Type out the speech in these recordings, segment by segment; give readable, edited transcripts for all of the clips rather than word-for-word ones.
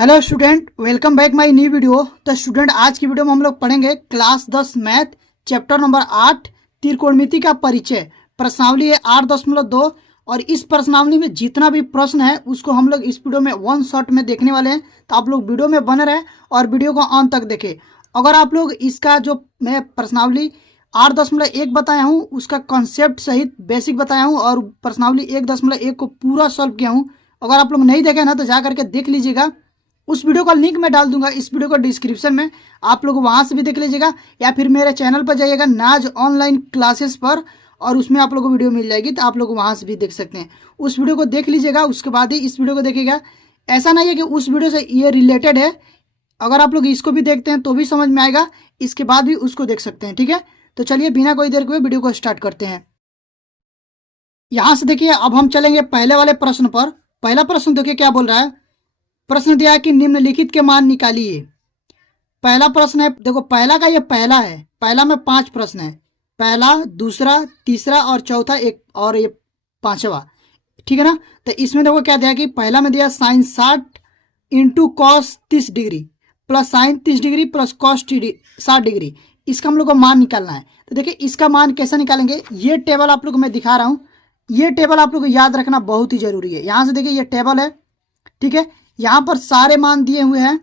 Hello student, welcome back my new video. तो student, आज की वीडियो में हम लोग पढ़ेंगे क्लास 10 मैथ चैप्टर नंबर 8 त्रिकोणमिति का परिचय। प्रश्नावली है 8.2 और इस प्रश्नावली में जितना भी प्रश्न है उसको हम लोग इस वीडियो में वन शॉट में देखने वाले हैं। तो आप लोग वीडियो में बने रहे और वीडियो को अंत तक देखें। अगर आप लोग इसका जो मैं प्रश्नावली 8.1 बताया हूँ उसका कॉन्सेप्ट सहित बेसिक बताया हूँ और प्रश्नावली 1.1 को पूरा सॉल्व किया हूँ। अगर आप लोग नहीं देखे ना तो जा करके देख लीजिएगा। उस वीडियो का लिंक मैं डाल दूंगा इस वीडियो को डिस्क्रिप्शन में, आप लोग वहां से भी देख लीजिएगा या फिर मेरे चैनल पर जाइएगा नाज ऑनलाइन क्लासेस पर और उसमें आप लोगों को वीडियो मिल जाएगी। तो आप लोग वहां से भी देख सकते हैं। उस वीडियो को देख लीजिएगा, उसके बाद ही इस वीडियो को देखिएगा। ऐसा नहीं है कि उस वीडियो से ये रिलेटेड है, अगर आप लोग इसको भी देखते हैं तो भी समझ में आएगा, इसके बाद भी उसको देख सकते हैं। ठीक है, तो चलिए बिना कोई देर के वीडियो को स्टार्ट करते हैं। यहां से देखिए, अब हम चलेंगे पहले वाले प्रश्न पर। पहला प्रश्न देखिए क्या बोल रहा है। प्रश्न दिया है कि निम्नलिखित के मान निकालिए। पहला प्रश्न है, देखो पहला का ये पहला है, पहला में 5 प्रश्न है, पहला, दूसरा, तीसरा और चौथा एक और ये पांचवा। ठीक है ना। तो इसमें देखो क्या दिया कि पहला में दिया sine 60 into cos 30 degree plus sine 30 degree plus cos 60 degree. इसका हम लोग को मान निकालना है। तो देखिए इसका मान कैसे निकालेंगे, ये टेबल आप लोग को मैं दिखा रहा हूँ। ये टेबल आप लोग को याद रखना बहुत ही जरूरी है। यहाँ से देखिए ये टेबल है, ठीक है। यहाँ पर सारे मान दिए हुए हैं,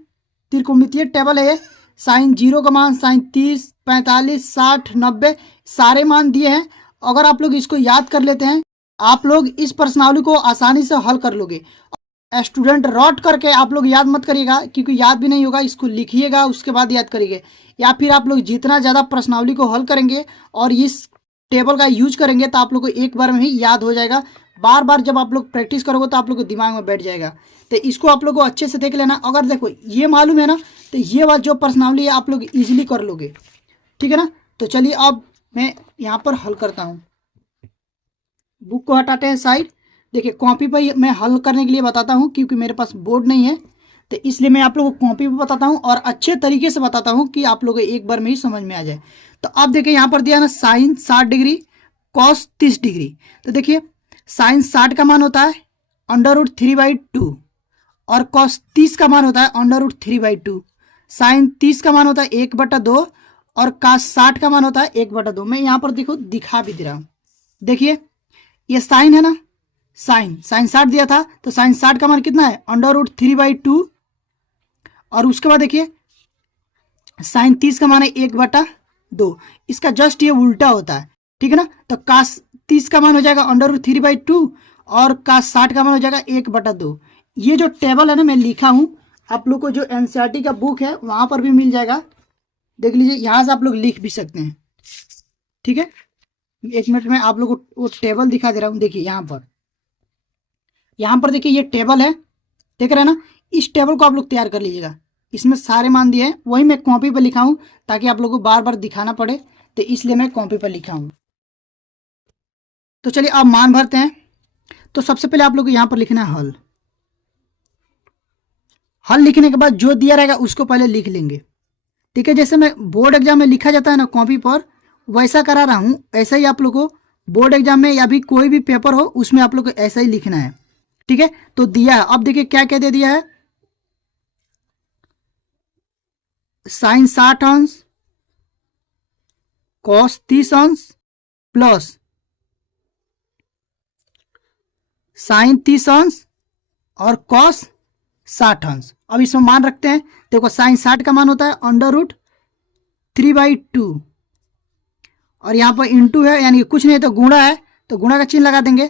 त्रिकोणमितीय टेबल है ये। साइन 0 का मान साइन 30, 45, 60, 90 सारे मान दिए हैं। अगर आप लोग इसको याद कर लेते हैं आप लोग इस प्रश्नावली को आसानी से हल कर लोगे। स्टूडेंट रट करके आप लोग याद मत करिएगा क्योंकि याद भी नहीं होगा, इसको लिखिएगा उसके बाद याद करिए। या फिर आप लोग जितना ज़्यादा प्रश्नावली को हल करेंगे और इस टेबल का यूज करेंगे तो आप लोग को एक बार में ही याद हो जाएगा। बार बार जब आप लोग प्रैक्टिस करोगे तो आप लोग को दिमाग में बैठ जाएगा। तो इसको आप लोग को अच्छे से देख लेना। अगर देखो ये मालूम है ना तो ये बात जो प्रश्नावली है आप लोग इजीली कर लोगे। ठीक है ना। तो चलिए अब मैं यहाँ पर हल करता हूँ। बुक को हटाते हैं साइड। देखिए कॉपी पर मैं हल करने के लिए बताता हूँ क्योंकि मेरे पास बोर्ड नहीं है, तो इसलिए मैं आप लोगों को कॉपी पर बताता हूँ और अच्छे तरीके से बताता हूँ कि आप लोगों को एक बार में ही समझ में आ जाए। तो अब देखिए यहाँ पर दिया ना साइन 60 डिग्री कॉस 30 डिग्री। तो देखिए साइन 60 का मान होता है √3/2 और कॉस 30 का मान होता है √3/2। साइन 30 का मान होता है 1/2 और कॉस 60 का मान होता है 1/2। मैं यहाँ पर देखो दिखा भी दे रहा हूँ। देखिए ये साइन है ना, साइन 60 दिया था तो साइन 60 का मान कितना है √3/2 और उसके बाद देखिए साइन 30 का मान है 1/2। इसका जस्ट ये उल्टा होता है। ठीक है ना। तो कास 30 का मान हो जाएगा √3/2 और कास 60 का मान हो जाएगा 1/2। ये जो टेबल है ना मैं लिखा हूं, आप लोग को जो एनसीईआरटी का बुक है वहां पर भी मिल जाएगा, देख लीजिए। यहां से आप लोग लिख भी सकते हैं। ठीक है, एक मिनट में आप लोग को वो टेबल दिखा दे रहा हूं। देखिए यहाँ पर देखिए ये टेबल है, देख रहे हैं ना। इस टेबल को आप लोग तैयार कर लीजिएगा। इसमें सारे मान दिए हैं, वही मैं कॉपी पर लिखा हूँ ताकि आप लोगों को बार बार दिखाना पड़े, तो इसलिए मैं कॉपी पर लिखा हूँ। तो चलिए अब मान भरते हैं। तो सबसे पहले आप लोग को यहाँ पर लिखना है हल। हल लिखने के बाद जो दिया रहेगा उसको पहले लिख लेंगे। ठीक है, जैसे मैं बोर्ड एग्जाम में लिखा जाता है ना कॉपी पर, वैसा करा रहा हूँ। ऐसा ही आप लोग को बोर्ड एग्जाम में या भी कोई भी पेपर हो उसमें आप लोग को ऐसा ही लिखना है। ठीक है, तो दिया है। अब देखिए क्या क्या दे दिया है। साइन 60 अंश कॉस 30 अंश प्लस साइन 30 अंश और कॉस 60 अंश। अब इसमें मान रखते हैं। देखो साइन 60 का मान होता है √3/2 और यहाँ पर इंटू है, यानी कुछ नहीं तो गुणा है, तो गुणा का चिन्ह लगा देंगे।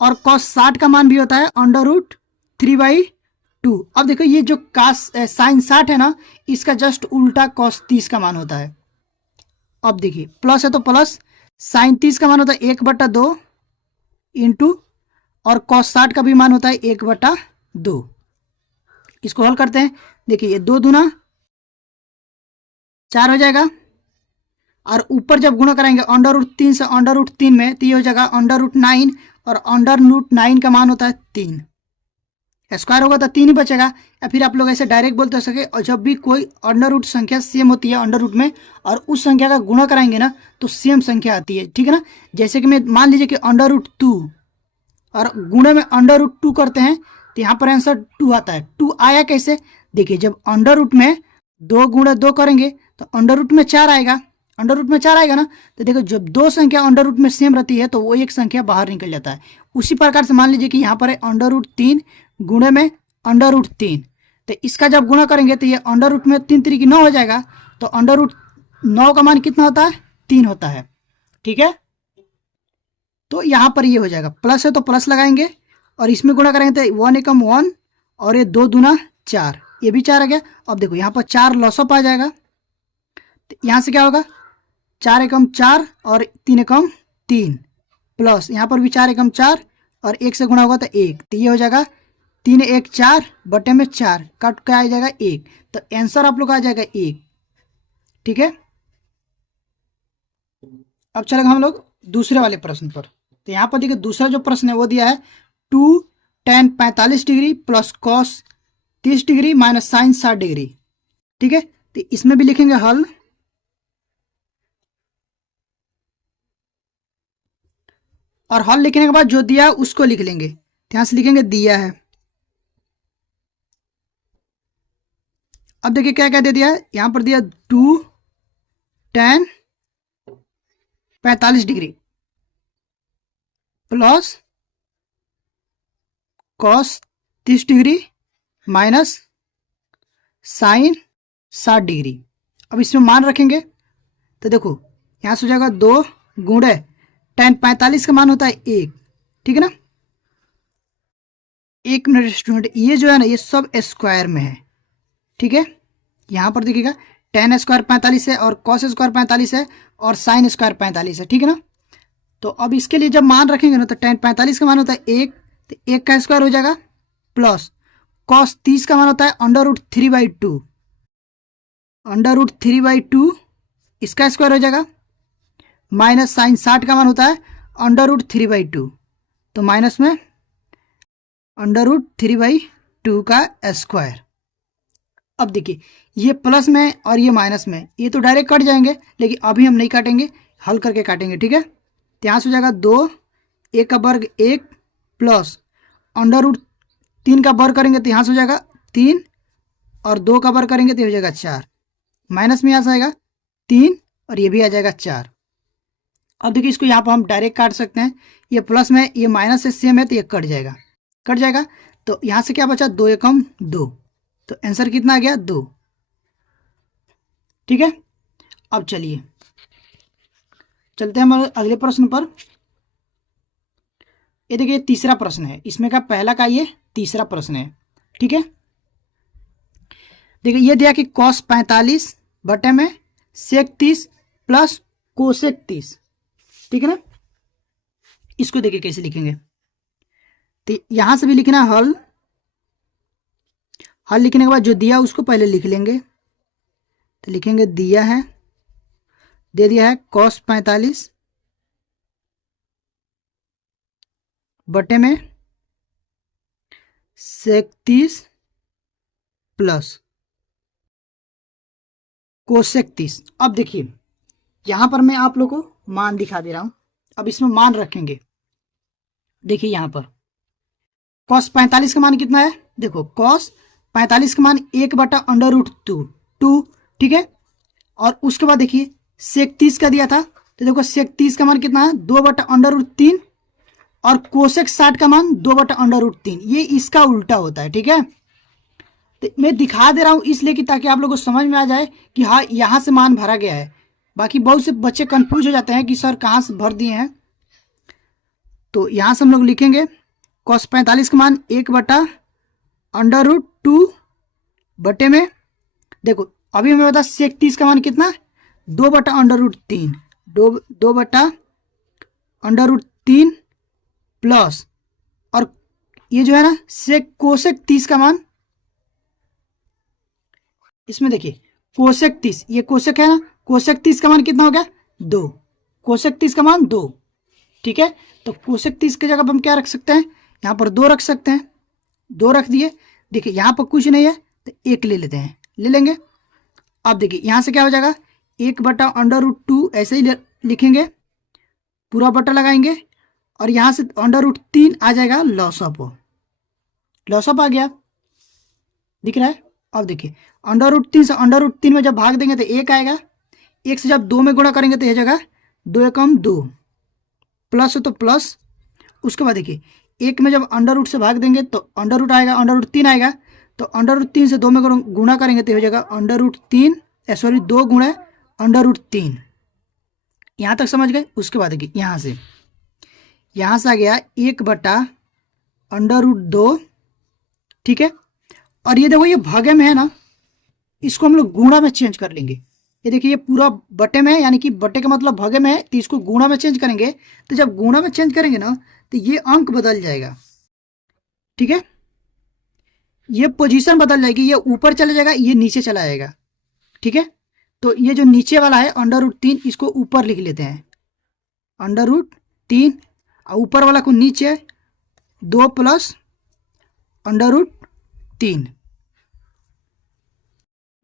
और कॉस 60 का मान भी होता है √3/2। अब देखो ये जो कास साइन 60 है ना, इसका जस्ट उल्टा कॉस 30 का मान होता है। अब देखिए प्लस है तो प्लस, साइन 30 का मान होता है 1/2 इंटू और कॉस 60 का भी मान होता है 1/2। इसको हल करते हैं। देखिए ये 2 दूना 4 हो जाएगा और ऊपर जब गुणा कराएंगे √3 से √3 में तो ये हो जाएगा √9 और √9 का मान होता है 3। स्क्वायर होगा तो 3 ही बचेगा। या फिर आप लोग ऐसे डायरेक्ट बोलते हो सके, और जब भी कोई अंडर संख्या सेम होती है अंडर रूट में और उस संख्या का गुणा कराएंगे ना तो सेम संख्या आती है। ठीक है ना। जैसे कि मैं मान लीजिए कि √2 और गुणे में √2 करते हैं तो यहाँ पर आंसर 2 आता है। 2 आया कैसे, देखिए जब अंडर रूट में 2 गुणे 2 करेंगे तो अंडर रूट में 4 आएगा, अंडर रूट में 4 आएगा ना। तो देखो जब दो संख्या अंडर रूट में सेम रहती है तो वो एक संख्या बाहर निकल जाता है। उसी प्रकार से मान लीजिए कि यहाँ पर है अंडर रूट 3 गुणे में अंडर रूट 3, तो इसका जब गुणा करेंगे तो ये अंडर रूट में 3 3 की 9 हो जाएगा। तो अंडर रूट 9 का मान कितना होता है? 3 होता है। ठीक है, तो यहाँ पर ये हो जाएगा, प्लस है तो प्लस लगाएंगे और इसमें गुणा करेंगे तो 1 एकम 1 और ये 2 दूना 4, ये भी 4 आ गया। अब देखो यहाँ पर 4 लॉसअप आ जाएगा, तो यहाँ से क्या होगा? 4 एकम 4 और 3 एकम 3, प्लस यहाँ पर भी 4 एकम 4 और 1 से गुणा होगा तो 1, तो ये हो जाएगा 3 1 4 बटे में 4 कट के आ जाएगा 1, तो आंसर आप लोग आ जाएगा 1। ठीक है, अब चलेगा हम लोग दूसरे वाले प्रश्न पर। तो यहाँ पर देखिए दूसरा जो प्रश्न है वो दिया है 2 tan 45 degree plus cos 30 degree minus sine 60 degree. ठीक है, तो इसमें भी लिखेंगे हल, और हल लिखने के बाद जो दिया है उसको लिख लेंगे। ध्यान से लिखेंगे दिया है। अब देखिए क्या क्या दे दिया है, यहाँ पर दिया 2 tan 45 degree plus cos 30 degree minus sine 60 degree. अब इसमें मान रखेंगे तो देखो यहाँ से हो जाएगा 2 गुणे tan 45 का मान होता है 1। ठीक है ना, 1 मिनट स्टूडेंट, ये जो है ना ये सब स्क्वायर में है। ठीक है, यहाँ पर देखिएगा tan स्क्वायर 45 है और cos स्क्वायर 45 है और साइन स्क्वायर 45 है। ठीक है ना, तो अब इसके लिए जब मान रखेंगे ना तो tan 45 का मान होता है 1, तो 1 का स्क्वायर हो जाएगा प्लस cos 30 का मान होता है अंडर रूट 3/2, अंडर रूट 3/2 इसका स्क्वायर हो जाएगा, माइनस साइन 60 का मान होता है अंडर रूट 3/2, तो माइनस में अंडर रूट 3/2 का स्क्वायर। अब देखिए ये प्लस में और ये माइनस में, ये तो डायरेक्ट कट जाएंगे, लेकिन अभी हम नहीं काटेंगे, हल करके काटेंगे। ठीक है, तो यहाँ से हो जाएगा 2 1 का वर्ग 1 प्लस अंडर रूट 3 का वर्ग करेंगे तो यहाँ से हो जाएगा 3 और 2 का वर्ग करेंगे तो हो जाएगा 4, माइनस में यहाँ से आएगा 3 और ये भी आ जाएगा 4। अब देखिए इसको यहाँ पर हम डायरेक्ट काट सकते हैं, ये प्लस में ये माइनस से सेम है तो ये कट जाएगा, कट जाएगा। तो यहाँ से क्या बचा? 2 एकम 2, तो आंसर कितना आ गया? 2। ठीक है, अब चलिए चलते हैं हमारे अगले प्रश्न पर। ये देखिए तीसरा प्रश्न है, इसमें का पहला का ये तीसरा प्रश्न है। ठीक है, देखिए ये दिया कि cos 45 बटे में sec 30 प्लस कोसेक 30। ठीक है ना, इसको देखिए कैसे लिखेंगे, तो यहां से भी लिखना हल, हल लिखने के बाद जो दिया उसको पहले लिख लेंगे। तो लिखेंगे दिया है, दे दिया है cos 45 बटे में sec 30 प्लस कोसेक 30। अब देखिए यहां पर मैं आप लोग को मान दिखा दे रहा हूं, अब इसमें मान रखेंगे। देखिए यहां पर cos 45 का मान कितना है? देखो cos 45 का मान 1 बटा अंडर रूट 2। ठीक है, और उसके बाद देखिए sec 30 का दिया था, तो देखो sec 30 का मान कितना है? 2 बटा अंडर रूट 3 और कोसेक 60 का मान 2 बटा अंडर रूट 3, ये इसका उल्टा होता है। ठीक है, तो मैं दिखा दे रहा हूं इसलिए कि ताकि आप लोगों को समझ में आ जाए कि हाँ यहां से मान भरा गया है। बाकी बहुत से बच्चे कंफ्यूज हो जाते हैं कि सर कहां से भर दिए हैं। तो यहां से हम लोग लिखेंगे cos 45 का मान 1 बटा अंडर रूट 2 बटे में, देखो अभी हमें बता sec 30 का मान कितना? 2 बटा अंडर रूट 3, 2 बटा अंडर रूट 3 प्लस, और ये जो है ना sec कोसेक 30 का मान, इसमें देखिए कोसेक 30, ये कोसेक है ना, कोसेक 30 का मान कितना हो गया? 2, कोसेक 30 का मान 2। ठीक है, तो कोसेक 30 की जगह हम क्या रख सकते हैं? यहाँ पर 2 रख सकते हैं, 2 रख दिए। देखिए यहाँ पर कुछ नहीं है तो 1 ले लेते हैं, ले लेंगे। अब देखिए यहाँ से क्या हो जाएगा? 1 बटा अंडर रूट 2 ऐसे ही लिखेंगे, पूरा बटा लगाएंगे और यहाँ से अंडर रूट 3 आ जाएगा, लॉस ऑफ आ गया, दिख रहा है। अब देखिए √3 से √3 में जब भाग देंगे तो 1 आएगा। 1 से जब 2 में गुणा करेंगे तो यह जगह 2 एकम 2, प्लस हो तो प्लस। उसके बाद देखिए 1 में जब अंडर से भाग देंगे तो अंडर आएगा, √3 आएगा। तो √3 से 2 में गुणा करेंगे तो यह जगह √3 2 गुणा √3। यहाँ तक समझ गए। उसके बाद देखिए यहाँ से आ गया 1/√2, ठीक है। और ये देखो ये भागे में है ना, इसको हम लोग गुणा में चेंज कर लेंगे। ये देखिए ये पूरा बटे में है, यानी कि बटे का मतलब भागे में है, तो इसको गुणा में चेंज करेंगे। तो जब गुणा में चेंज करेंगे ना तो ये अंक बदल जाएगा, ठीक है। ये पोजीशन बदल जाएगी, ये ऊपर चले जाएगा, ये नीचे चला जाएगा, ठीक है। तो ये जो नीचे वाला है √3 इसको ऊपर लिख लेते हैं, √3, और ऊपर वाला को नीचे 2 प्लस √3,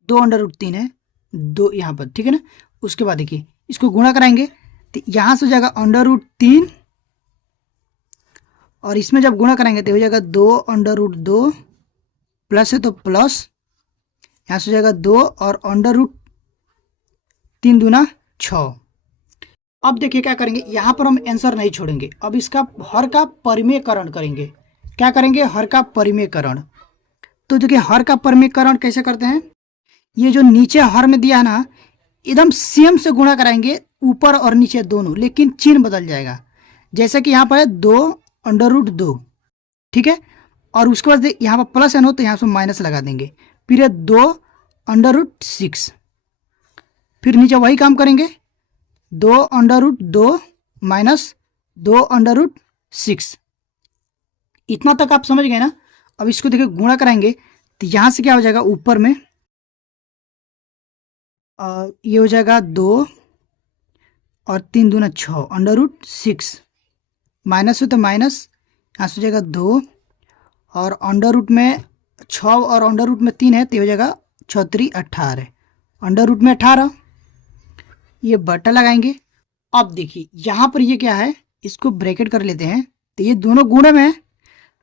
2 √3 है, 2 यहाँ पर, ठीक है ना। उसके बाद देखिए इसको गुणा कराएंगे तो यहाँ से हो जाएगा √3, और इसमें जब गुणा कराएंगे तो हो जाएगा 2 √2, प्लस है तो प्लस, यहाँ से हो जाएगा 2 और √3 दूना 6। अब देखिए क्या करेंगे, यहाँ पर हम आंसर नहीं छोड़ेंगे, अब इसका हर का परिमेयकरण करेंगे। क्या करेंगे, हर का परिमेयकरण। तो देखिए हर का परिमेयकरण कैसे करते हैं, ये जो नीचे हर में दिया है ना, एकदम सेम से गुणा कराएंगे ऊपर और नीचे दोनों, लेकिन चिन्ह बदल जाएगा। जैसे कि यहाँ पर है 2 √2, ठीक है। और उसके बाद यहाँ पर प्लस है ना, तो यहाँ से माइनस लगा देंगे। फिर है 2 √6, फिर नीचे वही काम करेंगे, 2 √2 माइनस 2 √6। इतना तक आप समझ गए ना। अब इसको देखिए गुणा कराएंगे तो यहाँ से क्या हो जाएगा, ऊपर में ये हो जाएगा 2 और 3 दूना 6, √6 माइनस हो तो माइनस, यहाँ से हो जाएगा 2 और अंडर में 6 और अंडर में 3 है तो हो जाएगा 6 3 18, अंडर में 18, ये बटा लगाएंगे। अब देखिए यहाँ पर ये क्या है, इसको ब्रैकेट कर लेते हैं, तो ये दोनों गुणे में है,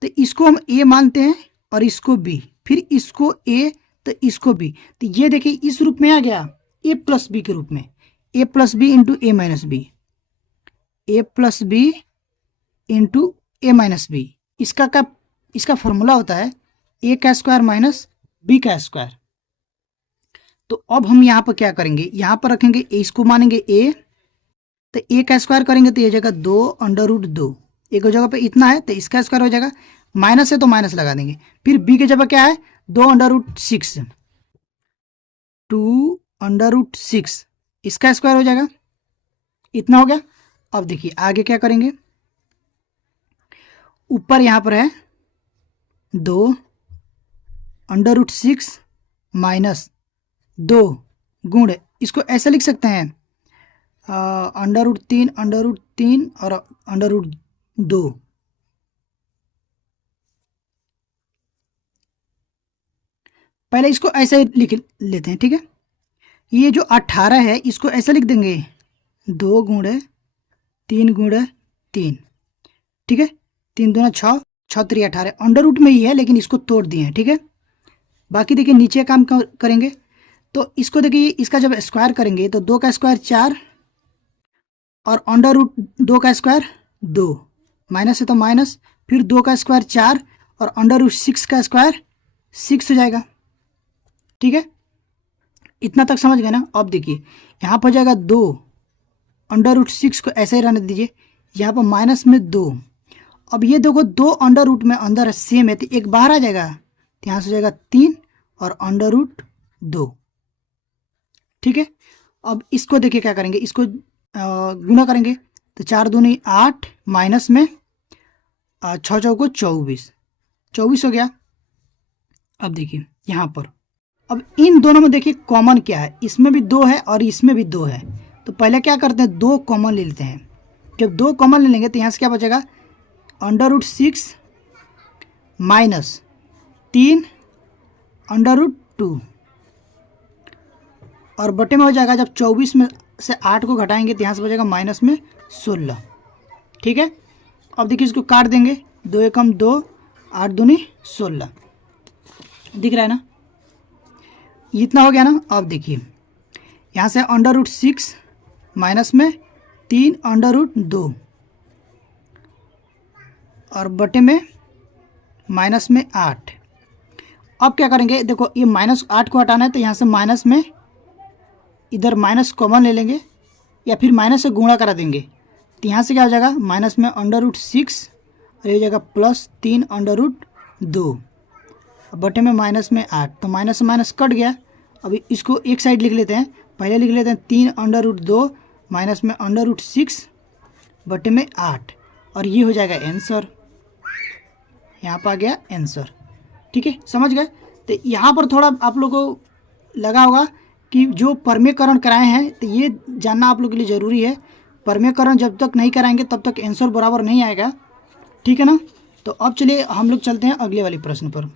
तो इसको हम a मानते हैं और इसको b, फिर इसको a तो इसको b। तो ये देखिए इस रूप में आ गया a + b के रूप में, a + b into a - b, a + b into a - b। इसका फॉर्मूला होता है a² - b²। तो अब हम यहाँ पर क्या करेंगे, यहाँ पर रखेंगे इसको मानेंगे a, तो a² करेंगे तो ये जगह 2 √2, एक जगह पे इतना है तो इसका स्क्वायर हो जाएगा, माइनस है तो माइनस लगा देंगे। फिर b की जगह क्या है 2 √6, 2 √6, इसका स्क्वायर हो जाएगा, इतना हो गया। अब देखिए आगे क्या करेंगे, ऊपर यहाँ पर है 2 √6 माइनस 2 गुण, इसको ऐसे लिख सकते हैं √3 और √2। पहले इसको ऐसे लिख लेते हैं, ठीक है। ये जो 18 है इसको ऐसे लिख देंगे 2 गुणे 3 गुणे 3, ठीक है। 3 दूना 6, 6 3 18, अंडर रूट में ही है लेकिन इसको तोड़ दिए हैं, ठीक है। बाकी देखिए नीचे काम करेंगे तो इसको देखिए, इसका जब स्क्वायर करेंगे तो 2 का स्क्वायर 4 और √2 का स्क्वायर 2, माइनस है तो माइनस, फिर 2 का स्क्वायर 4 और √6 का स्क्वायर 6 हो जाएगा, ठीक है। इतना तक समझ गए ना। अब देखिए यहाँ पर जाएगा 2, √6 को ऐसे ही रहने दीजिए, यहाँ पर माइनस में 2। अब ये देखो 2 अंडर रूट में अंदर सेम है तो एक बाहर आ जाएगा, तो यहाँ से जाएगा 3 और √2, ठीक है। अब इसको देखिए क्या करेंगे, इसको गुणा करेंगे तो 4 दूनी 8 माइनस में 6 चौको 24 हो गया। अब देखिए यहाँ पर, अब इन दोनों में देखिए कॉमन क्या है, इसमें भी 2 है और इसमें भी 2 है। तो पहले क्या करते हैं 2 कॉमन ले लेते हैं। जब 2 कॉमन ले लेंगे तो यहाँ से क्या बचेगा √6 माइनस 3 √2 और बटे में हो जाएगा, जब 24 में से 8 को घटाएंगे तो यहाँ से बचेगा माइनस में 16, ठीक है। अब देखिए इसको काट देंगे, 2 एकम 2, 8 दूनी 16, दिख रहा है ना। इतना हो गया ना। अब देखिए यहाँ से √6 माइनस में 3√2 और बटे में माइनस में 8। अब क्या करेंगे, देखो ये -8 को हटाना है तो यहाँ से माइनस में इधर माइनस कॉमन ले लेंगे या फिर माइनस से गुणा करा देंगे। तो यहाँ से क्या हो जाएगा, माइनस में √6 और ये हो जाएगा प्लस 3√2 बटे में माइनस में 8। तो माइनस से माइनस कट गया। अभी इसको एक साइड लिख लेते हैं। पहले लिख लेते हैं 3√2 माइनस में √6 बटे में 8 और ये हो जाएगा आंसर। यहाँ पर आ गया आंसर। ठीक है, समझ गए। तो यहाँ पर थोड़ा आप लोगों को लगा होगा कि जो परमेयकरण कराए हैं तो ये जानना आप लोग के लिए ज़रूरी है। परमेयकरण जब तक नहीं कराएंगे तब तक आंसर बराबर नहीं आएगा। ठीक है ना। तो अब चलिए हम लोग चलते हैं अगले वाले प्रश्न पर,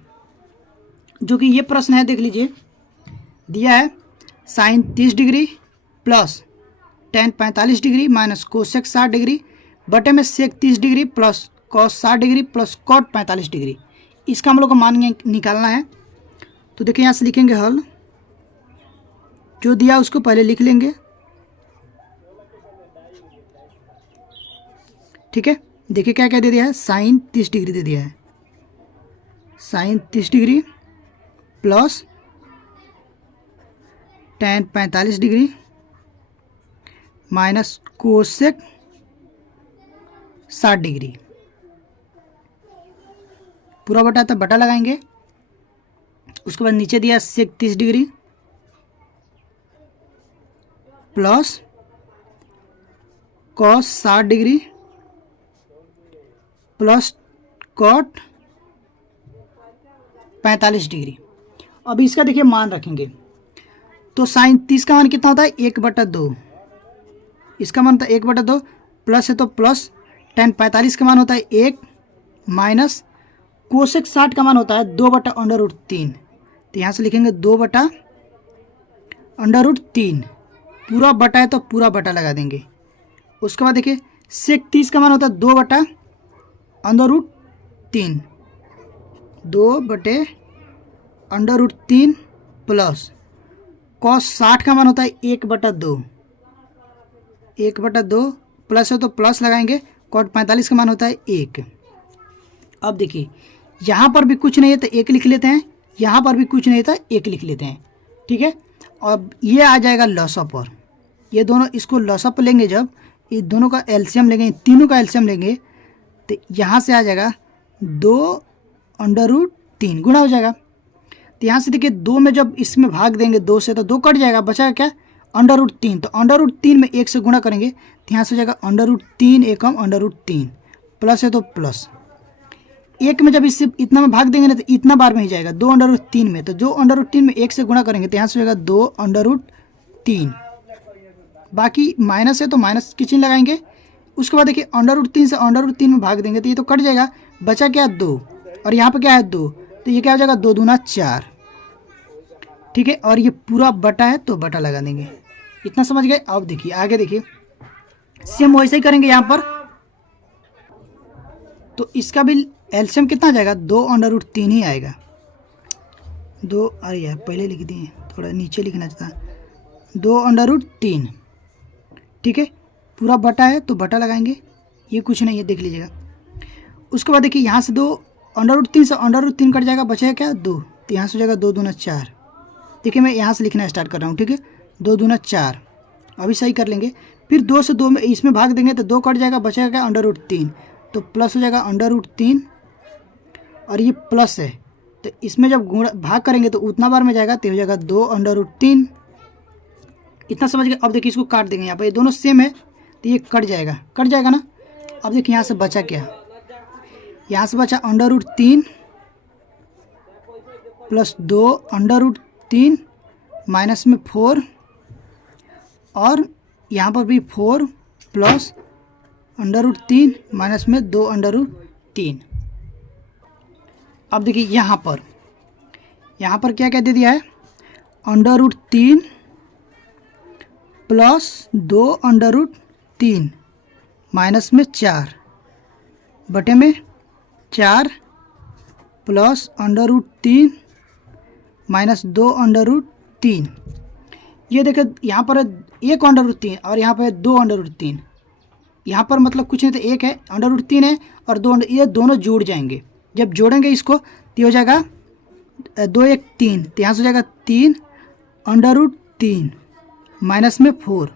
जो कि ये प्रश्न है, देख लीजिए। दिया है sin 30 degree plus tan 45 degree minus cosec 60 degree बटे में sec 30 degree plus cos 60 degree plus cot 45 degree. इसका हम लोग को मान निकालना है। तो देखिए यहाँ से लिखेंगे हल, जो दिया उसको पहले लिख लेंगे। ठीक है, देखिए क्या क्या दे दिया है, sin 30 डिग्री दे दिया है, sin 30 degree plus tan 45 degree minus cosec 60 degree. पूरा बटा तो बटा लगाएंगे। उसके बाद नीचे दिया sec 30 degree plus cos 60 degree plus cot 45 degree. अब इसका देखिए मान रखेंगे। तो sin 30 का मान कितना होता है, 1/2। इसका मान होता है 1/2, प्लस है तो प्लस। tan 45 का मान होता है 1 माइनस कोसेक 60 का मान होता है 2/√3। तो यहाँ से लिखेंगे 2/√3। पूरा बटा है तो पूरा बटा लगा देंगे। उसके बाद देखिए सेक 30 का मान होता है 2/√3, 2/√3 प्लस कॉस 60 का मान होता है 1/2, 1/2 प्लस है तो प्लस लगाएंगे। कॉट 45 का मान होता है 1। अब देखिए यहाँ पर भी कुछ नहीं है तो 1 लिख लेते हैं, यहाँ पर भी कुछ नहीं था 1 लिख लेते हैं। ठीक है, अब ये आ जाएगा लॉसअप पर। ये दोनों इसको लॉसअप लेंगे, जब ये दोनों का एलसीएम लेंगे, तीनों का एलसीएम लेंगे, तो यहाँ से आ जाएगा 2/√3 गुणा हो जाएगा। तो यहाँ से देखिए 2 में जब इसमें भाग देंगे 2 से तो 2 कट जाएगा, बचा क्या, √3। तो √3 में 1 से गुणा करेंगे तो यहाँ से हो जाएगा √3 एकम √3 प्लस है तो प्लस। 1 में जब इससे इतना में भाग देंगे ना तो इतना बार में ही जाएगा 2/3 में। तो जो √3 में 1 से गुणा करेंगे तो यहाँ से हो जाएगा 2/3। बाकी माइनस है तो माइनस की चिन्ह लगाएंगे। उसके बाद देखिए √3 से √3 में भाग देंगे तो ये तो कट जाएगा, बचा क्या 2 और यहाँ पर क्या है 2, तो ये क्या हो जाएगा 2 दूना 4। ठीक है, और ये पूरा बटा है तो बटा लगा देंगे। इतना समझ गए। अब देखिए आगे देखिए सेम वैसे ही करेंगे यहाँ पर। तो इसका भी एलसीएम कितना आ जाएगा, 2/3 ही आएगा। 2, अरे यार पहले लिख दिए, थोड़ा नीचे लिखना था, 2/3। ठीक है, पूरा बटा है तो बटा लगाएंगे, ये कुछ नहीं है, देख लीजिएगा। उसके बाद देखिए यहाँ से 2/3 से √3 कट जाएगा, बचेगा क्या 2, तो यहाँ से हो जाएगा 2 दूना 4। देखिए मैं यहाँ से लिखना स्टार्ट कर रहा हूँ। ठीक है, 2 दूना 4 अभी सही कर लेंगे। फिर 2 से 2 में इसमें भाग देंगे तो 2 कट जाएगा, बचेगा क्या √3, तो प्लस हो जाएगा √3 और ये प्लस है तो इसमें जब गुणा भाग करेंगे तो उतना बार में जाएगा तो हो जाएगा 2/3। इतना समझ गए। अब देखिए इसको काट देंगे, यहाँ पर ये दोनों सेम है तो ये कट जाएगा ना। अब देखिए यहाँ से बचा क्या, यहाँ से बचा √3 प्लस 2/3 माइनस में 4 और यहाँ पर भी 4 प्लस √3 माइनस में 2/3। अब देखिए यहाँ पर क्या क्या दे दिया है, √3 प्लस 2/3 माइनस में 4 बटे में 4 प्लस √3 माइनस 2/3 3। ये देखो यहाँ पर 1/√3 और यहाँ पर 2/√3। यहाँ पर मतलब कुछ नहीं, तो 1 है, √3 है और 2, ये दोनों जुड़ जाएंगे। जब जोड़ेंगे इसको तो हो जाएगा 2 1 3, तो यहाँ से हो जाएगा 3/√3 माइनस में 4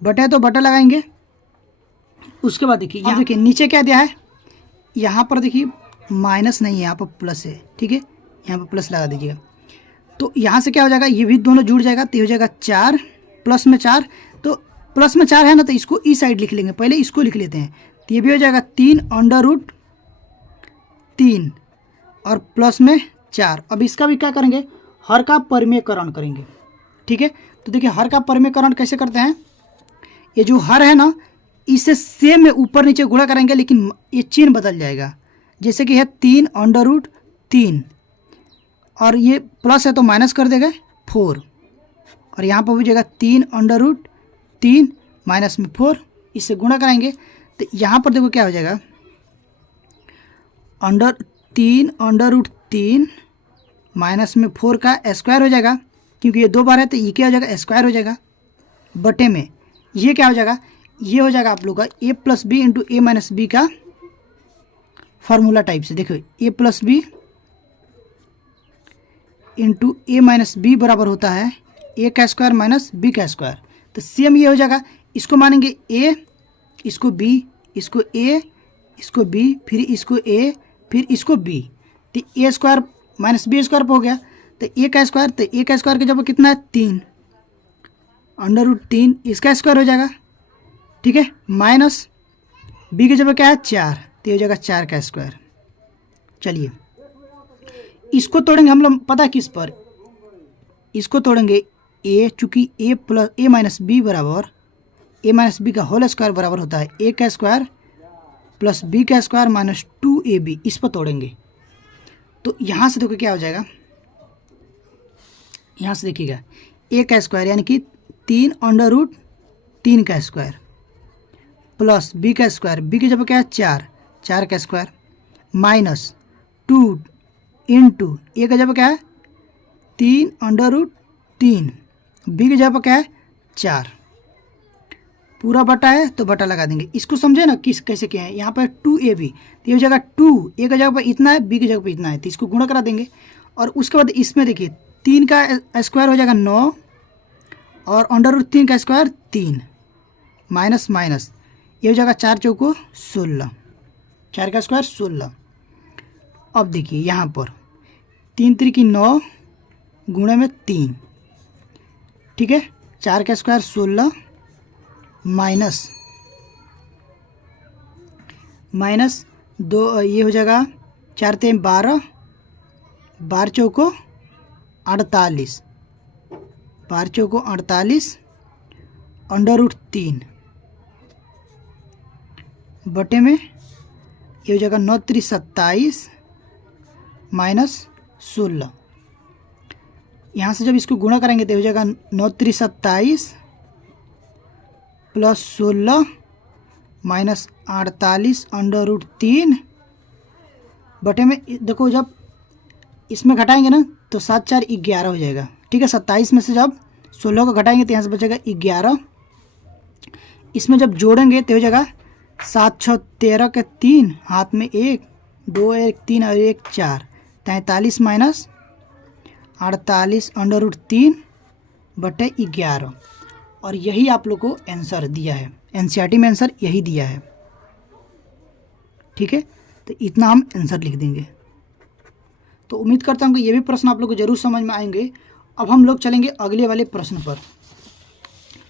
बटा है, तो बटा लगाएंगे। उसके बाद देखिए यहाँ देखिए नीचे क्या दिया है, यहाँ पर देखिए माइनस नहीं है, यहाँ पर प्लस है, ठीक है, यहाँ पर प्लस लगा दीजिएगा। तो यहाँ से क्या हो जाएगा, ये भी दोनों जुड़ जाएगा, तो हो जाएगा 4 प्लस में 4, तो प्लस में 4 है ना, तो इसको इस साइड लिख लेंगे, पहले इसको लिख लेते हैं। तो ये भी हो जाएगा 3/√3 और प्लस में 4। अब इसका भी क्या करेंगे, हर का परिमेयकरण करेंगे, ठीक है। तो देखिए हर का परिमेयकरण कैसे करते हैं, ये जो हर है ना, इसे सेम में ऊपर नीचे गुणा करेंगे, लेकिन ये चिन्ह बदल जाएगा। जैसे कि है 3/√3 और ये प्लस है तो माइनस कर देगा 4, और यहाँ पर हो जाएगा 3/√3 माइनस में 4, इससे गुणा कराएंगे। तो यहाँ पर देखो क्या हो जाएगा, 3/√3 माइनस में 4 का स्क्वायर हो जाएगा, क्योंकि ये 2 बार है तो ये क्या हो जाएगा, स्क्वायर हो जाएगा, बटे में ये क्या हो जाएगा, ये हो जाएगा आप लोग का a + b × a - b का फार्मूला टाइप से। देखो a + b × a - b बराबर होता है a का स्क्वायर माइनस b का स्क्वायर। तो सेम ये हो जाएगा, इसको मानेंगे a, इसको b, इसको a, इसको b, फिर इसको a, फिर इसको b, तो a square minus b square पर हो गया। तो a का स्क्वायर, तो a का स्क्वायर का जब कितना है 3/√3, इसका स्क्वायर हो जाएगा, ठीक है, माइनस b की जगह क्या है 4, तो हो जाएगा 4 का स्क्वायर। चलिए इसको तोड़ेंगे हम लोग, पता किस पर, इसको तोड़ेंगे a, चूँकि a - b बराबर a - b का होल स्क्वायर बराबर होता है a का स्क्वायर प्लस b का स्क्वायर माइनस 2ab, इस पर तोड़ेंगे। तो यहाँ से देखो क्या हो जाएगा, यहाँ से देखिएगा a का स्क्वायर यानी कि 3/√3 का स्क्वायर प्लस b का स्क्वायर, b की जगह क्या है 4, 4 का स्क्वायर माइनस 2 इंटू a का जगह क्या है 3/√3, b की जगह क्या है 4, पूरा बटा है तो बटा लगा देंगे। इसको समझे ना किस कैसे क्या है, यहाँ पर 2ab, तो ये हो जाएगा 2, a की जगह पर इतना है, b की जगह पर इतना है, तो इसको गुणा करा देंगे। और उसके बाद इसमें देखिए 3 का स्क्वायर हो जाएगा 9 और √3 का स्क्वायर 3 माइनस माइनस, ये हो जाएगा 4 चौको 16, 4 का स्क्वायर 16। अब देखिए यहाँ पर 3 × 3 = 9 गुणे में 3, ठीक है, 4 का स्क्वायर 16 माइनस 2, ये हो जाएगा 4 × 3 = 12, 12 चौको 48, 12 चौको 48 √3 बटे में ये हो जाएगा 9 × 3 = 27 माइनस 16। यहाँ से जब इसको गुणा करेंगे तो हो जाएगा 9 × 3 = 27 प्लस 16 माइनस 48 √3 बटे में, देखो जब इसमें घटाएंगे ना तो 7 × 4 = 11 हो जाएगा, ठीक है। 27 में से जब 16 को घटाएंगे तो यहाँ से बचेगा 11, इसमें जब जोड़ेंगे तो हो जाएगा 7 × 6 = 13 के 3 हाथ में 1, 2 1 3 और 1 4, 43 माइनस 48 √3 बटे 11। और यही आप लोग को आंसर दिया है, एनसीईआरटी में आंसर यही दिया है, ठीक है। तो इतना हम आंसर लिख देंगे। तो उम्मीद करता हूँ कि ये भी प्रश्न आप लोग को जरूर समझ में आएंगे। अब हम लोग चलेंगे अगले वाले प्रश्न पर,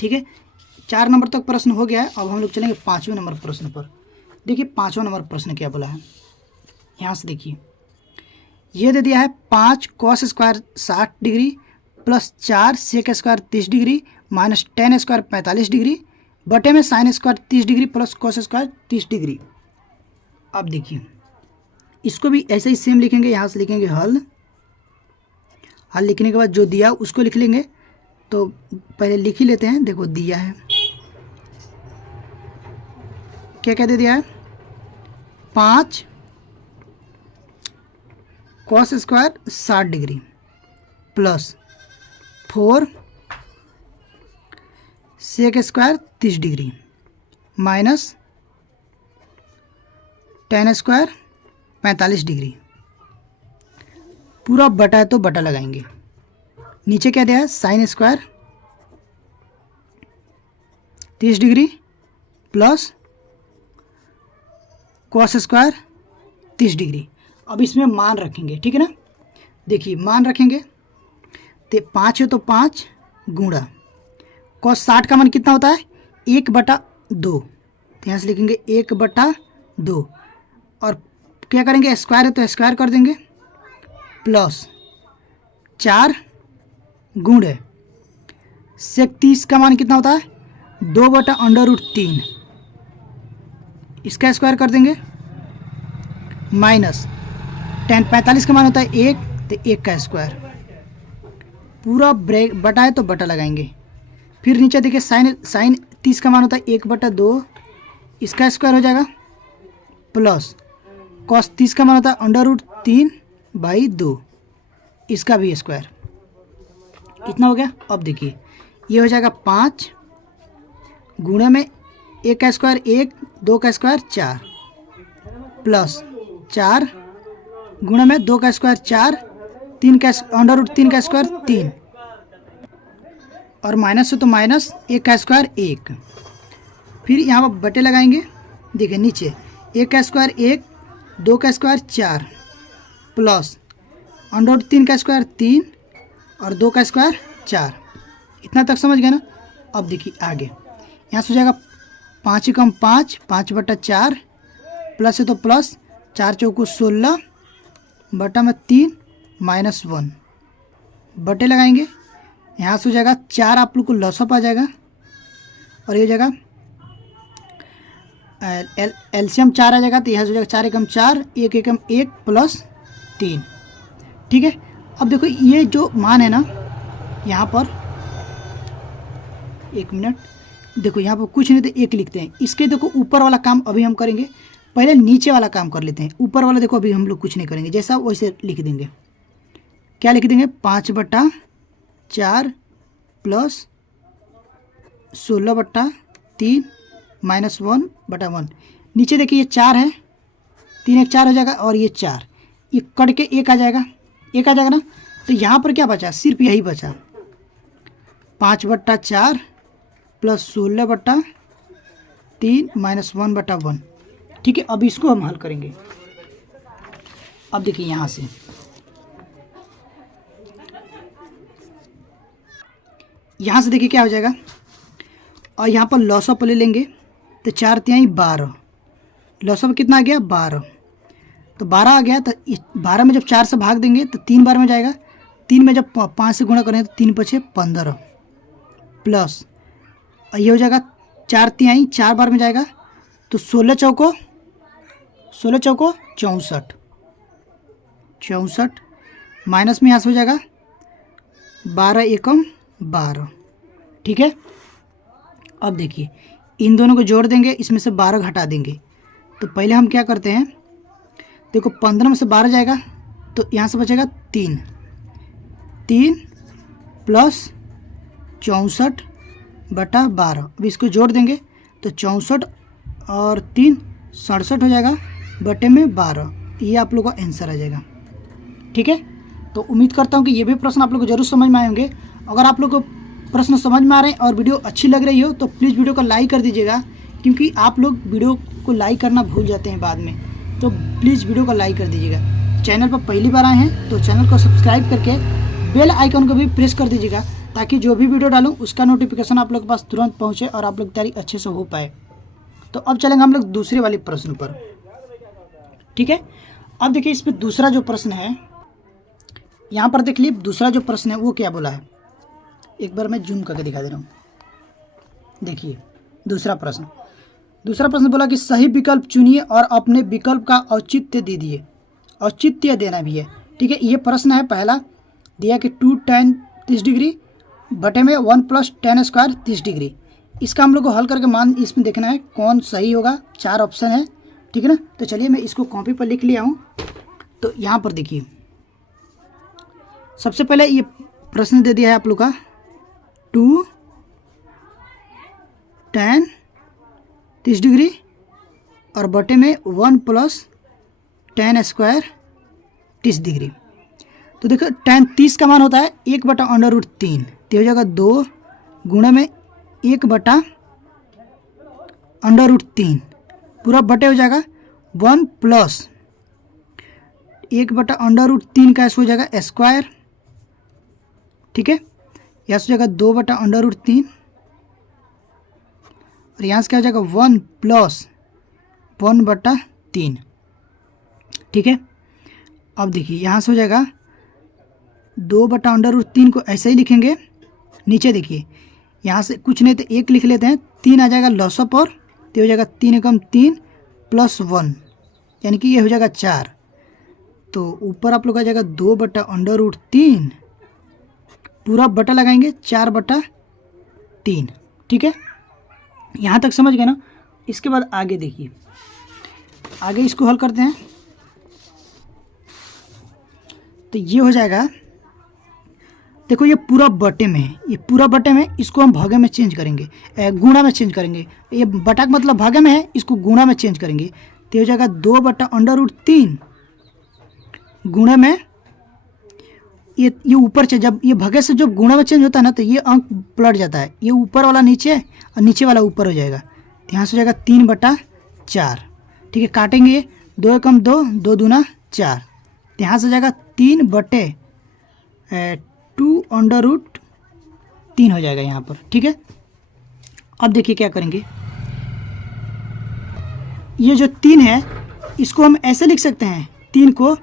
ठीक है। 4 नंबर तक प्रश्न हो गया है, अब हम लोग चलेंगे 5वें नंबर प्रश्न पर। देखिए 5वां नंबर प्रश्न क्या बोला है, यहाँ से देखिए ये दे दिया है 5 cos square 60 degree plus 4 sec square 30 degree minus tan square 45 degree बटे में sin square 30 degree plus cos square 30 degree. अब देखिए इसको भी ऐसे ही सेम लिखेंगे, यहाँ से लिखेंगे हल लिखने के बाद जो दिया उसको लिख लेंगे। तो पहले लिख ही लेते हैं, देखो दिया है क्या क्या दे दिया है, 5 cos square 60 degree plus 4 sec square 30 degree minus tan square 45 degree. पूरा बटा है तो बटा लगाएंगे। नीचे क्या दिया है, sine square 30 degree plus cos square 30 degree. अब इसमें मान रखेंगे, ठीक है ना। देखिए मान रखेंगे तो 5 है तो 5 गुणा कॉस 60 का मान कितना होता है 1/2, तो यहाँ से लिखेंगे 1/2 और क्या करेंगे स्क्वायर है तो स्क्वायर कर देंगे प्लस 4 गुणे सेक 30 का मान कितना होता है 2/√3, इसका स्क्वायर कर देंगे माइनस tan 45 का मान होता है 1, तो 1 का स्क्वायर। पूरा ब्रेक बटा है तो बटा लगाएंगे। फिर नीचे देखिए साइन 30 का मान होता है 1/2, इसका स्क्वायर हो जाएगा प्लस कॉस 30 का मान होता है √3/2, इसका भी स्क्वायर। कितना हो गया, अब देखिए ये हो जाएगा 5 गुणे में 1 का स्क्वायर 1, 2 का स्क्वायर 4 प्लस 4 गुणे में 2 का स्क्वायर 4, 3 का √3 का स्क्वायर 3 और माइनस है तो माइनस 1 का स्क्वायर 1। फिर यहाँ पर बटे लगाएंगे। देखिए नीचे 1 का स्क्वायर 1, 2 का स्क्वायर 4 प्लस √3 का स्क्वायर 3 और 2 का स्क्वायर 4। इतना तक समझ गए ना। अब देखिए आगे यहाँ से हो जाएगा 5 कम 5, 5/4 प्लस है तो प्लस 4 चौको 16 बटा में 3 -1 बटे लगाएंगे। यहाँ से हो जाएगा 4, आप लोग को लॉसअप आ जाएगा और ये हो जाएगा एलसीएम 4 आ जाएगा, तो यहाँ से हो जाएगा 4 एकम 4, 1 एकम 1 प्लस 3। ठीक है, अब देखो ये जो मान है ना यहाँ पर 1 मिनट, देखो यहाँ पर कुछ नहीं तो 1 लिखते हैं। इसके देखो ऊपर वाला काम अभी हम करेंगे, पहले नीचे वाला काम कर लेते हैं। ऊपर वाला देखो अभी हम लोग कुछ नहीं करेंगे, जैसा वैसे लिख देंगे। क्या लिख देंगे 5/4 प्लस 16/3 -1/1। नीचे देखिए ये 4 है, 3 1 4 हो जाएगा और ये 4 ये कट के 1 आ जाएगा, 1 आ जाएगा ना। तो यहाँ पर क्या बचा, सिर्फ यही बचा 5/4 प्लस 16/3 -1/1। ठीक है, अब इसको हम हल करेंगे। अब देखिए यहाँ से देखिए क्या हो जाएगा, और यहाँ पर लॉसअप ले लेंगे तो 4 तिहाई 12, लॉसअप कितना आ गया 12, तो 12 आ गया। तो 12 में जब 4 से भाग देंगे तो 3 बार में जाएगा, 3 में जब 5 से गुणा करेंगे तो 3 × 15 प्लस ये हो जाएगा 4 तिहाई 4 बार में जाएगा तो 16 चौको 64 माइनस में यहाँ से हो जाएगा 12 एकम 12। ठीक है, अब देखिए इन दोनों को जोड़ देंगे, इसमें से 12 घटा देंगे। तो पहले हम क्या करते हैं, देखो 15 में से 12 जाएगा तो यहाँ से बचेगा 3 प्लस 64/12। अब इसको जोड़ देंगे तो 64 और 3 67 हो जाएगा बटे में 12। ये आप लोगों का आंसर आ जाएगा। ठीक है, तो उम्मीद करता हूँ कि ये भी प्रश्न आप लोग को जरूर समझ में आए होंगे। अगर आप लोग को प्रश्न समझ में आ रहे हैं और वीडियो अच्छी लग रही हो तो प्लीज़ वीडियो को लाइक कर दीजिएगा, क्योंकि आप लोग वीडियो को लाइक करना भूल जाते हैं बाद में। तो प्लीज़ वीडियो को लाइक कर दीजिएगा। चैनल पर पहली बार आए हैं तो चैनल को सब्सक्राइब करके बेल आइकन को भी प्रेस कर दीजिएगा, ताकि जो भी वीडियो डालूँ उसका नोटिफिकेशन आप लोग के पास तुरंत पहुँचे और आप लोग तैयारी अच्छे से हो पाए। तो अब चलेंगे हम लोग दूसरे वाले प्रश्न पर। ठीक है, अब देखिए इसमें दूसरा जो प्रश्न है, यहाँ पर देख लीजिए दूसरा जो प्रश्न है वो क्या बोला है। एक बार मैं जूम करके दिखा दे रहा हूँ। देखिए दूसरा प्रश्न बोला कि सही विकल्प चुनिए और अपने विकल्प का औचित्य दे दिए। औचित्य देना भी है। ठीक है, ये प्रश्न है पहला दिया कि 2 tan 30 डिग्री बटे में 1 + tan स्क्वायर 30 डिग्री। इसका हम लोग को हल करके मान इसमें देखना है कौन सही होगा। 4 ऑप्शन है। ठीक है ना, तो चलिए मैं इसको कॉपी पर लिख लिया हूँ। तो यहाँ पर देखिए सबसे पहले ये प्रश्न दे दिया है आप लोग का 2 tan 30 डिग्री और बटे में 1 प्लस tan स्क्वायर 30 डिग्री। तो देखो tan 30 का मान होता है 1/√3, तो हो जाएगा 2 गुणे में 1/√3 पूरा बटे हो जाएगा 1 प्लस 1/√3 का ऐसे हो जाएगा स्क्वायर, ठीक है। यहाँ से हो जाएगा 2/√3 और यहाँ से क्या हो जाएगा 1 प्लस 1/3, ठीक है। अब देखिए यहाँ से हो जाएगा 2/√3 को ऐसे ही लिखेंगे। नीचे देखिए यहाँ से कुछ नहीं तो 1 लिख लेते हैं, 3 आ जाएगा लॉस पर, तो हो जाएगा 3 एकम 3 प्लस 1 यानी कि ये हो जाएगा 4। तो ऊपर आप लोग आ जाएगा 2/√3 पूरा बटा लगाएंगे 4/3, ठीक है। यहाँ तक समझ गए ना। इसके बाद आगे देखिए, आगे इसको हल करते हैं। तो ये हो जाएगा, देखो ये पूरा बटे में है, ये पूरा बटे में, इसको हम भागे में चेंज करेंगे, गुणा में चेंज करेंगे। ये बटा का मतलब भागे में है, इसको गुणा में चेंज करेंगे, तो हो जाएगा 2/√3 गुणा में ये ऊपर से जब ये भागे से जब गुणा में चेंज होता है ना, तो ये अंक पलट जाता है, ये ऊपर वाला नीचे और नीचे वाला ऊपर हो जाएगा। तो यहाँ से हो जाएगा 3/4, ठीक है। काटेंगे 2 एकम 2, 2 दूना 4, तो यहाँ से हो जाएगा 3/2√3 हो जाएगा यहाँ पर, ठीक है। अब देखिए क्या करेंगे, ये जो 3 है इसको हम ऐसे लिख सकते हैं, 3 को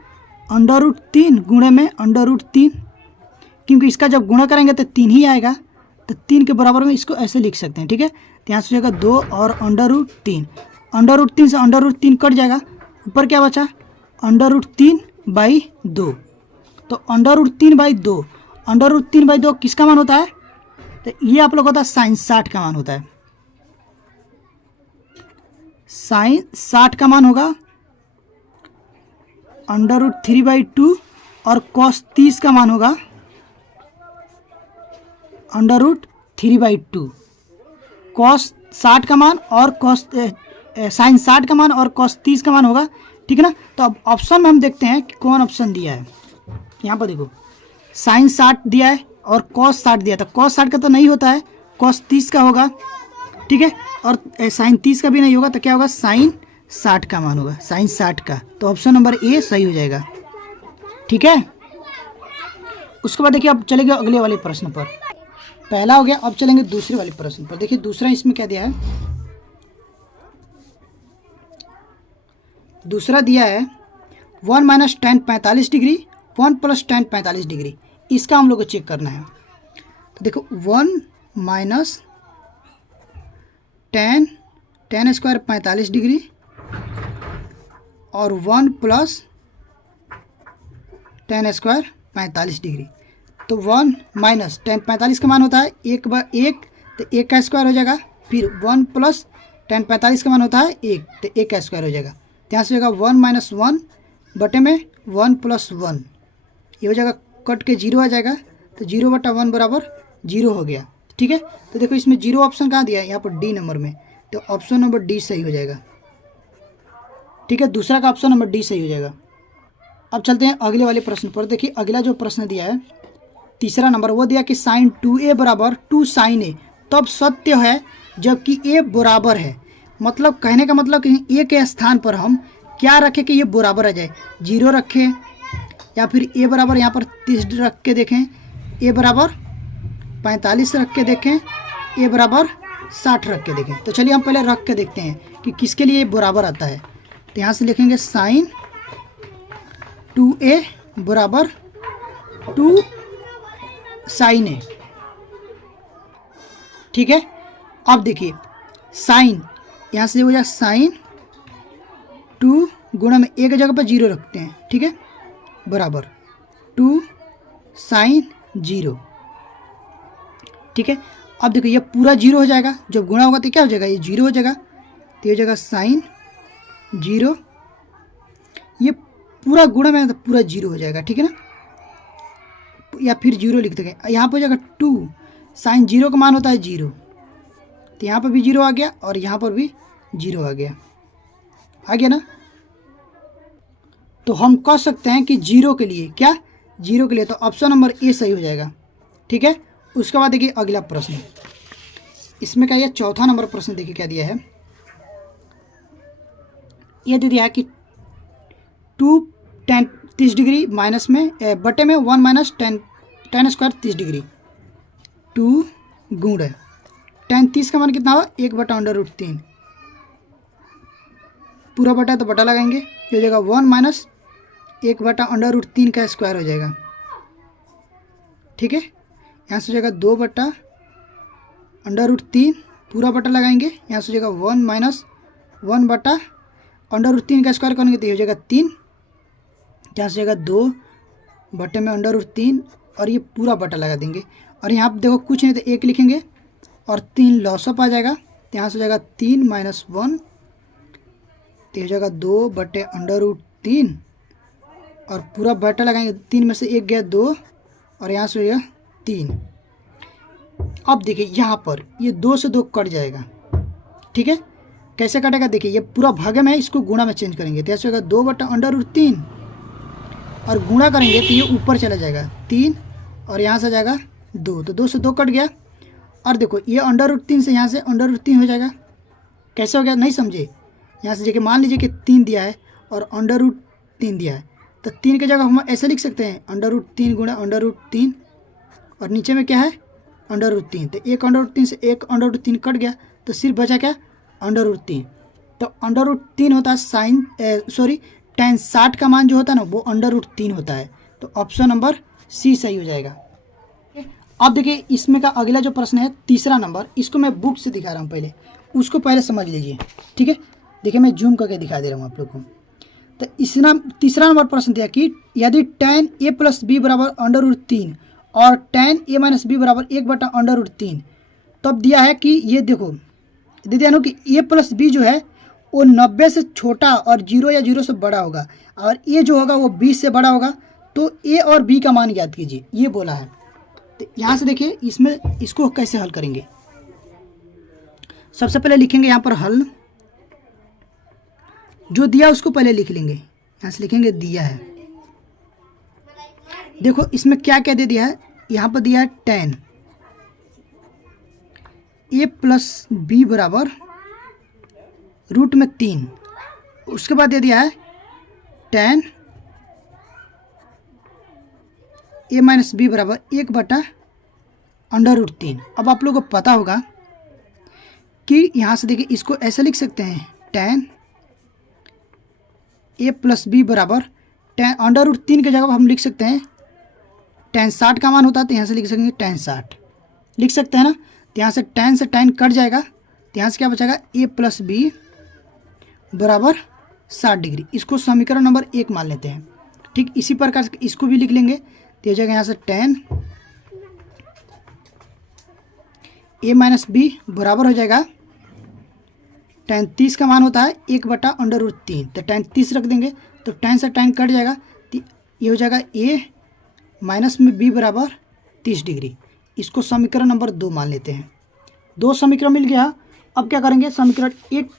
√3 गुणे में √3, क्योंकि इसका जब गुणा करेंगे तो 3 ही आएगा, तो 3 के बराबर में इसको ऐसे लिख सकते हैं, ठीक है। तो यहाँ से हो जाएगा 2 और √3, √3 से √3 कट जाएगा, ऊपर क्या बचा √3/2। तो √3/2, √3/2 किसका मान होता है, तो ये आप लोग होता है sin 60 का मान होता है। sin 60 का मान होगा √3/2 और cos 30 का मान होगा √3/2। cos 60 का मान और sin 60 का मान और cos 30 का मान होगा, ठीक है ना। तो अब ऑप्शन में हम देखते हैं कि कौन ऑप्शन दिया है। यहाँ पर देखो sin 60 दिया है और cos 60 दिया था, cos 60 का तो नहीं होता है, cos 30 का होगा, ठीक है। और sin 30 का भी नहीं होगा, तो क्या होगा sin 60 का मान होगा, sin 60 का। तो ऑप्शन नंबर ए सही हो जाएगा, ठीक है। उसके बाद देखिए अब चलेंगे अगले वाले प्रश्न पर। पहला हो गया, अब चलेंगे दूसरे वाले प्रश्न पर। देखिए दूसरा इसमें क्या दिया है, दूसरा दिया है 1 - tan 45 डिग्री 1 + tan 45 डिग्री। इसका हम लोग को चेक करना है। तो देखो 1 - tan स्क्वायर 45 डिग्री और 1 + tan स्क्वायर 45 डिग्री। तो 1 - tan 45 का मान होता है 1/1, तो 1 का स्क्वायर हो जाएगा। फिर 1 + tan 45 का मान होता है 1, तो 1 का स्क्वायर हो जाएगा। यहाँ से हो जाएगा 1 - 1 बटे में 1 + 1, ये हो जाएगा, कट के 0 आ जाएगा, तो 0/1 बराबर 0 हो गया, ठीक है। तो देखो इसमें 0 ऑप्शन कहाँ दिया है, यहाँ पर डी नंबर में, तो ऑप्शन नंबर डी सही हो जाएगा, ठीक है। दूसरा का ऑप्शन नंबर डी सही हो जाएगा। अब चलते हैं अगले वाले प्रश्न पर। देखिए अगला जो प्रश्न दिया है तीसरा नंबर, वो दिया कि sin 2a = 2 sin a तब सत्य है जबकि a बराबर है। मतलब कहने का मतलब कि a के स्थान पर हम क्या रखें कि ये बराबर आ जाए, 0 रखें या फिर a बराबर यहाँ पर 30 रख के देखें, a बराबर 45 रख के देखें, a बराबर 60 रख के देखें। तो चलिए हम पहले रख के देखते हैं कि किसके लिए बराबर आता है। तो यहाँ से लिखेंगे sin 2a = 2 sin a, ठीक है। अब देखिए साइन, यहाँ से हो जाए sin 2 गुणा में एक जगह पर 0 रखते हैं, ठीक है, बराबर 2 sin 0, ठीक है। अब देखो ये पूरा 0 हो जाएगा, जब गुणा होगा तो क्या हो जाएगा, ये 0 हो जाएगा, तो हो जाएगा sin 0, ये पूरा गुणा में तो पूरा 0 हो जाएगा, ठीक है ना। या फिर 0 लिख देंगे। यहाँ पर हो जाएगा 2, साइन 0 का मान होता है 0, तो यहाँ पर भी 0 आ गया और यहाँ पर भी 0 आ गया ना। तो हम कह सकते हैं कि 0 के लिए, क्या 0 के लिए, तो ऑप्शन नंबर ए सही हो जाएगा। ठीक है, उसके बाद देखिए अगला प्रश्न, इसमें क्या, ये चौथा नंबर प्रश्न देखिए क्या दिया है। ये दे दिया है कि 2 tan 30 डिग्री माइनस में बटे में 1 माइनस tan स्क्वायर 30 डिग्री 2 गुण है tan 30 का मान कितना हुआ, 1/√3, पूरा बटा तो बटा लगाएंगे, ये हो जाएगा 1 माइनस 1/√3 का स्क्वायर हो जाएगा। ठीक है, यहाँ से हो जाएगा 2/√3, पूरा बटा लगाएंगे, यहाँ से हो जाएगा 1 माइनस 1/√3 का स्क्वायर करेंगे तो ये हो जाएगा 3, यहाँ से हो जाएगा 2 बटे में √3 और ये पूरा बटा लगा देंगे। और यहाँ पर देखो कुछ नहीं तो 1 लिखेंगे और 3 लॉसअप आ जाएगा, तो यहाँ से हो जाएगा 3 माइनस 1, तो हो जाएगा 2/√3 और पूरा बटा लगाएंगे, 3 में से 1 गया 2 और यहाँ से हो जाएगा 3। अब देखिए यहाँ पर ये 2 से 2 कट जाएगा। ठीक है, कैसे कटेगा, देखिए ये पूरा भागे में है, इसको गुणा में चेंज करेंगे तो ऐसे होगा 2/√3 और गुणा करेंगे तो ये ऊपर चला जाएगा 3 और यहाँ से जाएगा 2, तो 2 से 2 कट गया। और देखो ये √3 से यहाँ से √3 हो जाएगा। कैसे हो गया नहीं समझे, यहाँ से देखिए मान लीजिए कि 3 दिया है और √3 दिया है, तो 3 की जगह हम ऐसे लिख सकते हैं √3 गुणा √3 और नीचे में क्या है √3, तो 1 √3 से 1 √3 कट गया, तो सिर्फ बचा क्या √3। तो √3 होता है tan 60 का मान जो होता है ना वो √3 होता है, तो ऑप्शन नंबर सी सही हो जाएगा। अब देखिए इसमें का अगला जो प्रश्न है तीसरा नंबर, इसको मैं बुक से दिखा रहा हूँ, पहले उसको पहले समझ लीजिए। ठीक है, देखिए मैं जूम करके दिखा दे रहा हूँ आप लोग को। तो तीसरा नंबर प्रश्न दिया कि यदि tan a + b बराबर √3 और tan a - b बराबर 1/√3, तब दिया है कि ये देखो दे दिया कि a + b जो है वो 90 से छोटा और 0 या 0 से बड़ा होगा और a जो होगा वो 20 से बड़ा होगा, तो a और b का मान ज्ञात कीजिए, ये बोला है। तो यहाँ से देखिए इसमें इसको कैसे हल करेंगे। सबसे पहले लिखेंगे यहाँ पर हल, जो दिया उसको पहले लिख लेंगे, यहाँ से लिखेंगे दिया है। देखो इसमें क्या क्या दे दिया है, यहाँ पर दिया है tan a + b बराबर √3, उसके बाद दे दिया है tan a - b बराबर 1/√3। अब आप लोगों को पता होगा कि यहाँ से देखिए इसको ऐसे लिख सकते हैं tan a + b बराबर √3 की जगह हम लिख सकते हैं tan 60 का मान होता है, तो यहाँ से लिख सकेंगे tan 60 लिख सकते हैं ना। तो यहाँ से tan कट जाएगा, तो यहाँ से क्या बचेगा a + b बराबर 60 डिग्री। इसको समीकरण नंबर 1 मान लेते हैं। ठीक, इसी प्रकार से इसको भी लिख लेंगे, तो हो जाएगा यहाँ से tan a - b बराबर हो जाएगा tan 30 का मान होता है 1/√3, तो tan 30 रख देंगे, तो tan से tan कट जाएगा, तो ये हो जाएगा a - b बराबर 30 डिग्री। इसको समीकरण नंबर 2 मान लेते हैं। 2 समीकरण मिल गया। अब क्या करेंगे, समीकरण 1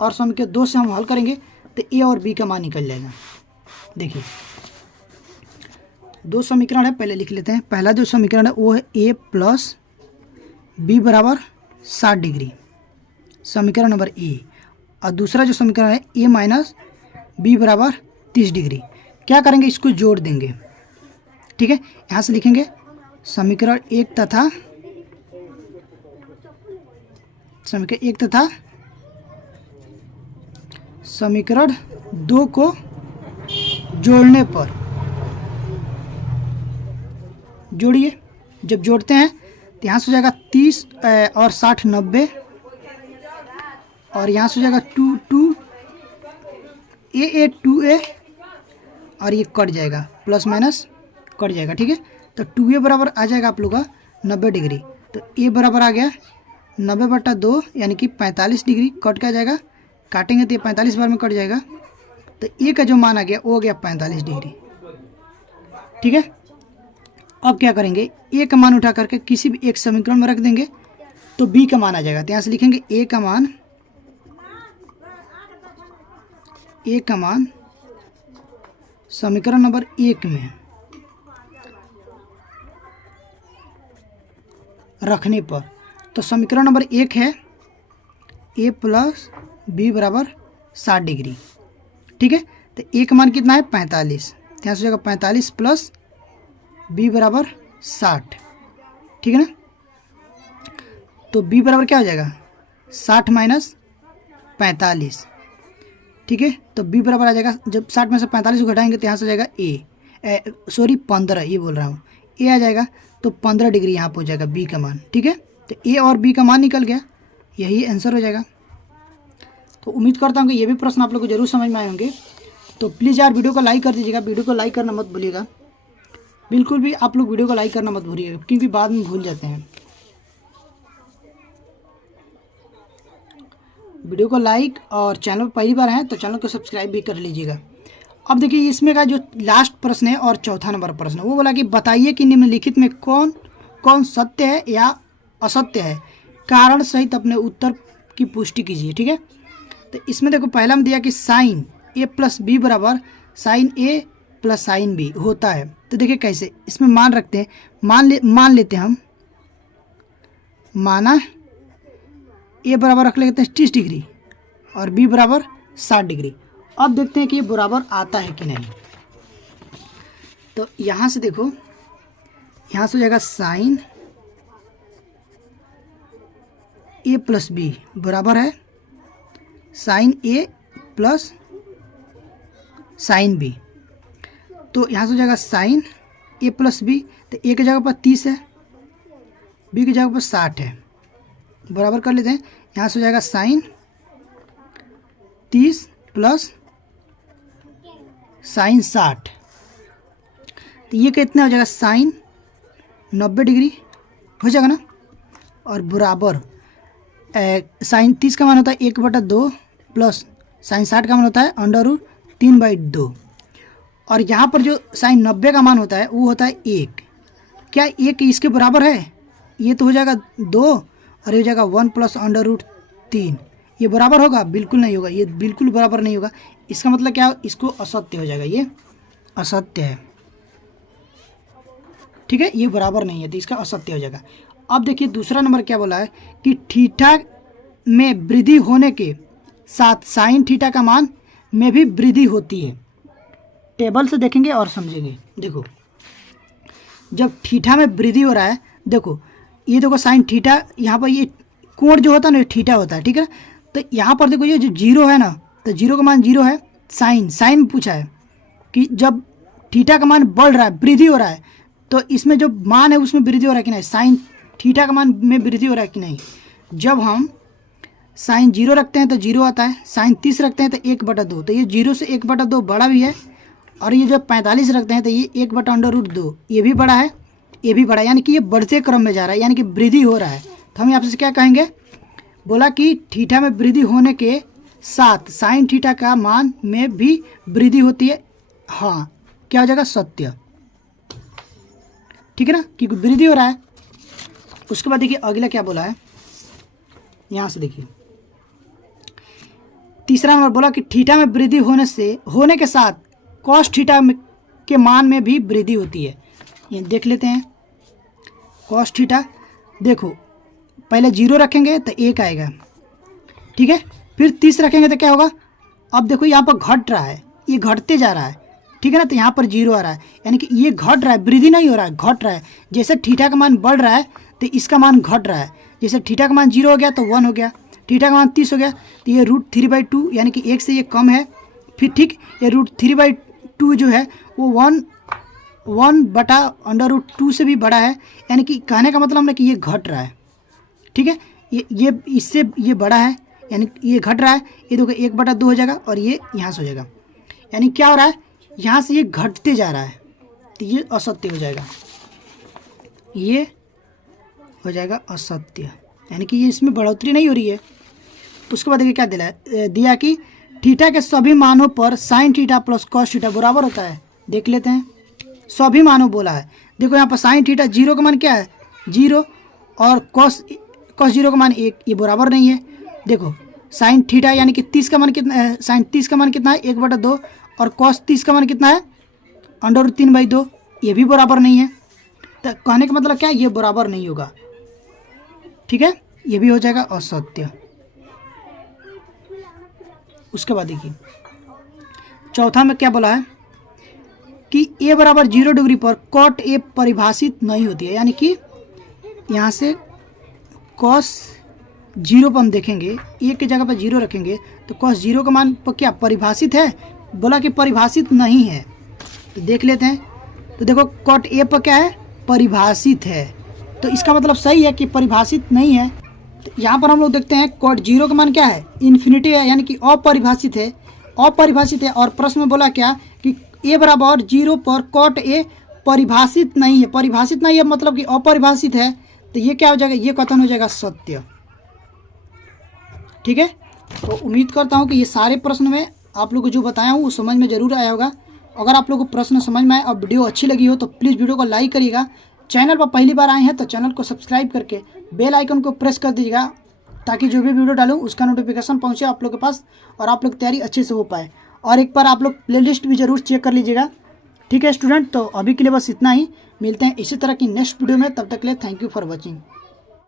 और समीकरण 2 से हम हल करेंगे तो a और b का मान निकल जाएगा। देखिए 2 समीकरण है, पहले लिख लेते हैं। पहला जो समीकरण है वो है a + b बराबर 60 डिग्री, समीकरण नंबर ए। और दूसरा जो समीकरण है a - b बराबर 30 डिग्री। क्या करेंगे, इसको जोड़ देंगे। ठीक है, यहाँ से लिखेंगे समीकरण 1 तथा समीकरण 2 को जोड़ने पर, जोड़िए। जब जोड़ते हैं तो यहाँ से हो जाएगा 30 और 60 90, और यहाँ से हो जाएगा 2 a 2a और ये कट जाएगा, प्लस माइनस कट जाएगा। ठीक है, तो 2a बराबर आ जाएगा आप लोग का 90 डिग्री, तो a बराबर आ गया 90/2 यानी कि 45 डिग्री। कट क्या जाएगा, काटेंगे तो ये 45 बार में कट जाएगा, तो a का जो मान आ गया वो हो गया 45 डिग्री। ठीक है, अब क्या करेंगे, ए का मान उठा करके किसी भी एक समीकरण में रख देंगे तो बी का मान आ जाएगा। तो यहाँ से लिखेंगे ए का मान समीकरण नंबर 1 में रखने पर, तो समीकरण नंबर 1 है ए प्लस बी बराबर 60 डिग्री। ठीक है, तो ए का मान कितना है 45, यहाँ से हो जाएगा 45 प्लस बी बराबर 60। ठीक है ना, तो बी बराबर क्या हो जाएगा 60 माइनस 45। ठीक है, तो बी बराबर आ जाएगा, जब 60 में से 45 को घटाएंगे तो यहाँ से हो जाएगा सॉरी 15, ये बोल रहा हूँ, ए आ जाएगा तो 15 डिग्री यहाँ पर हो जाएगा बी का मान। ठीक है, तो ए और बी का मान निकल गया, यही आंसर हो जाएगा। तो उम्मीद करता हूँ कि ये भी प्रश्न आप लोग को जरूर समझ में आए होंगे। तो प्लीज़ यार वीडियो को लाइक कर दीजिएगा, वीडियो को लाइक करना मत भूलिएगा, बिल्कुल भी आप लोग वीडियो को लाइक करना मत भूलिएगा क्योंकि बाद में भूल जाते हैं। वीडियो को लाइक और चैनल पर पहली बार हैं तो चैनल को सब्सक्राइब भी कर लीजिएगा। अब देखिए इसमें का जो लास्ट प्रश्न है और चौथा नंबर प्रश्न है वो बोला कि बताइए कि निम्नलिखित में कौन कौन सत्य है या असत्य है, कारण सहित अपने उत्तर की पुष्टि कीजिए। ठीक है, तो इसमें देखो पहला में दिया कि साइन ए प्लस बी बराबर साइन ए प्लस साइन बी होता है। तो देखिए कैसे, इसमें मान रखते हैं, मान लेते हैं हम, माना ए बराबर रख लेते हैं 30 डिग्री और बी बराबर 60 डिग्री। अब देखते हैं कि ये बराबर आता है कि नहीं। तो यहाँ से देखो, यहाँ से हो जाएगा साइन ए प्लस बी बराबर है साइन ए प्लस साइन बी। तो यहाँ से हो जाएगा साइन ए प्लस बी, तो ए की जगह पर 30 है, बी की जगह पर 60 है, बराबर कर लेते हैं। यहाँ से हो जाएगा साइन 30 प्लस साइन 60, तो ये कितना हो जाएगा साइन 90 डिग्री हो जाएगा ना, और बराबर साइन 30 का मान होता है 1/2 प्लस साइन 60 का मान होता है √3/2, और यहाँ पर जो साइन 90 का मान होता है वो होता है 1। क्या 1 इसके बराबर है? ये तो हो जाएगा 2 और ये हो जाएगा 1 प्लस √3। ये बराबर होगा? बिल्कुल नहीं होगा, ये बिल्कुल बराबर नहीं होगा। इसका मतलब क्या, इसको असत्य हो जाएगा, ये असत्य है। ठीक है, ये बराबर नहीं है तो इसका असत्य हो जाएगा। अब देखिए दूसरा नंबर क्या बोला है कि थीटा में वृद्धि होने के साथ साइन थीटा का मान में भी वृद्धि होती है। टेबल से देखेंगे और समझेंगे। देखो जब थीटा में वृद्धि हो रहा है, देखो ये देखो साइन थीटा, यहाँ पर ये कोण जो होता है ना थीटा होता है। ठीक है, तो यहाँ पर देखो ये जो जीरो है ना, तो जीरो का मान जीरो है। साइन पूछा है कि जब थीटा का मान बढ़ रहा है, वृद्धि हो रहा है, तो इसमें जो मान है उसमें वृद्धि हो रहा है कि नहीं, साइन थीटा का मान में वृद्धि हो रहा है कि नहीं। जब हम साइन 0 रखते हैं तो 0 आता है, साइन 30 रखते हैं तो 1/2, तो ये 0 से 1/2 बड़ा भी है, और ये जब 45 रखते हैं तो ये 1/√2 ये भी बड़ा है, ये भी बड़ा है, यानी कि ये बढ़ते क्रम में जा रहा है, यानी कि वृद्धि हो रहा है। तो हम यहाँ से क्या कहेंगे, बोला कि थीटा में वृद्धि होने के साथ साइन थीटा का मान में भी वृद्धि होती है। हाँ, क्या हो जाएगा, सत्य। ठीक है ना, क्योंकि वृद्धि हो रहा है। उसके बाद देखिए अगला क्या बोला है, यहाँ से देखिए तीसरा नंबर बोला कि थीटा में वृद्धि होने के साथ कॉस थीटा के मान में भी वृद्धि होती है। ये देख लेते हैं, कॉस थीटा देखो पहले 0 रखेंगे तो 1 आएगा। ठीक है, फिर 30 रखेंगे तो क्या होगा, अब देखो यहाँ पर घट रहा है, ये घटते जा रहा है। ठीक है ना, तो यहाँ पर 0 आ रहा है, यानी कि ये घट रहा है, वृद्धि नहीं हो रहा है, घट रहा है। जैसे थीटा का मान बढ़ रहा है तो इसका मान घट रहा है। जैसे थीटा का मान 0 हो गया तो 1 हो गया, थीटा का मान 30 हो गया तो ये √3/2 यानी कि 1 से ये कम है। फिर ठीक ये √3/2 जो है वो 1/√2 से भी बड़ा है, यानी कि कहने का मतलब है कि ये घट रहा है। ठीक है, ये इससे ये बड़ा है, यानी ये घट रहा है। ये देखो 1/2 हो जाएगा और ये यहाँ से हो जाएगा, यानी क्या हो रहा है, यहाँ से ये घटते जा रहा है, तो ये असत्य हो जाएगा, ये हो जाएगा असत्य, यानी कि ये इसमें बढ़ोतरी नहीं हो रही है। उसके बाद देखिए क्या दिया कि थीटा के सभी मानों पर sine theta plus cos theta बराबर होता है। देख लेते हैं, सभी मानों बोला है, देखो यहाँ पर साइन थीटा 0 का मान क्या है 0 और कॉस 0 का मान 1, ये बराबर नहीं है। देखो साइन थीटा यानी कि 30 का मान कितना है, साइन 30 का मान कितना है 1/2 और कॉस 30 का मान कितना है √3/2, ये भी बराबर नहीं है। तो कहने का मतलब क्या है, ये बराबर नहीं होगा। ठीक है, ये भी हो जाएगा असत्य। उसके बाद देखिए चौथा में क्या बोला है कि a बराबर 0 डिग्री पर कॉट ए परिभाषित नहीं होती है, यानी कि यहाँ से कॉस 0 पर हम देखेंगे, ए की जगह पर 0 रखेंगे तो कॉस 0 का मान पर क्या परिभाषित है, बोला कि परिभाषित नहीं है। तो देख लेते हैं, तो देखो कॉट ए पर क्या है परिभाषित है, तो इसका मतलब सही है कि परिभाषित नहीं है। तो यहाँ पर हम लोग देखते हैं कॉट 0 का मान क्या है इन्फिनिटी है, यानी कि अपरिभाषित है, अपरिभाषित है। और प्रश्न में बोला क्या कि ए बराबर 0 पर कॉट ए परिभाषित नहीं है, परिभाषित नहीं है मतलब कि अपरिभाषित है, तो ये क्या हो जाएगा, ये कथन हो जाएगा सत्य। ठीक है, तो उम्मीद करता हूँ कि ये सारे प्रश्न में आप लोग को जो बताया हूँ वो समझ में ज़रूर आया होगा। अगर आप लोग को प्रश्न समझ में आए और वीडियो अच्छी लगी हो तो प्लीज़ वीडियो को लाइक करिएगा। चैनल पर पहली बार आए हैं तो चैनल को सब्सक्राइब करके बेल आइकन को प्रेस कर दीजिएगा, ताकि जो भी वीडियो डालूँ उसका नोटिफिकेशन पहुँचे आप लोग के पास और आप लोग तैयारी अच्छे से हो पाए। और एक बार आप लोग प्लेलिस्ट भी ज़रूर चेक कर लीजिएगा। ठीक है स्टूडेंट, तो अभी के लिए बस इतना ही, मिलते हैं इसी तरह की नेक्स्ट वीडियो में, तब तक के लिए थैंक यू फॉर वॉचिंग।